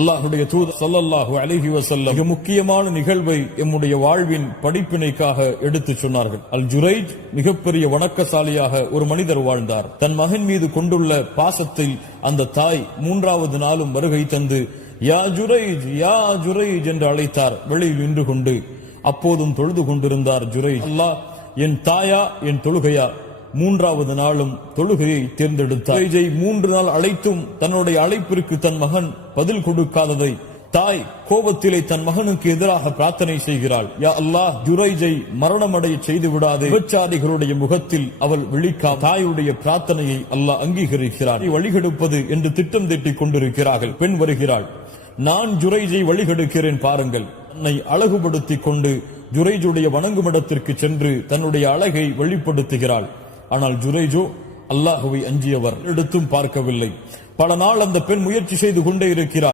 அல்லாஹ்வுடைய தூதர் ஸல்லல்லாஹு அலைஹி வஸல்லம் மிக முக்கியமான நிகழ்வை எம்முடைய வாழ்வின் படிப்பினைக்காக எடுத்துச் சொன்னார்கள். அல் ஜுரைஜ் மிகப்பெரிய வணக்கசாலியாக ஒரு மனிதர் வாழ்ந்தார். தன் மகன் மீது கொண்டுள்ள பாசத்தில் அந்த தாய் 3வது நாளும் வருகை தந்து யா ஜுரைஜ் யா ஜுரைஜ் என்று அழைத்தார். வெளியில் நின்று கொண்டு அப்போதும் தொழுது கொண்டிருந்தார் ஜுரைஜ். அல்லாஹ் என் தாயா என் தொழுகையா? 3வது நாளும் தொழுகையை தேர்ந்தெடுத்தார். ஜுரைஜை 3 நாள் அழைத்தும் தன்னுடைய அழைப்பிற்கு தன் மகன் பதில் கொடுக்காததை தாய் கோபத்திலே தன் மகனுக்கு எதிராக பிரார்த்தனை செய்கிறாள். யா அல்லாஹ், ஜுரைஜை மரணமடைய செய்து விடாதே. விபச்சாரிகளுடைய முகத்தில் அவள் விழிக்கா. தாயுடைய பிரார்த்தனையை அல்லாஹ் அங்கீகரிக்கிறார். வழிகெடுப்பது என்று திட்டம் தீட்டிக் கொண்டிருக்கிறார்கள். பெண் வருகிறாள். நான் ஜுரைஜை வழிகெடுக்கிறேன் பாருங்கள். தன்னை அழகுபடுத்திக் கொண்டு ஜுரைஜுடைய வணங்குமிடத்திற்கு சென்று தன்னுடைய அழகை வெளிப்படுத்துகிறாள். ஆனால் ஜுரைஜோ அல்லாஹ்வை அஞ்சியவர், எடுத்தும் பார்க்கவில்லை. பல நாள் அந்த பெண் முயற்சி செய்து கொண்டே இருக்கிறார்.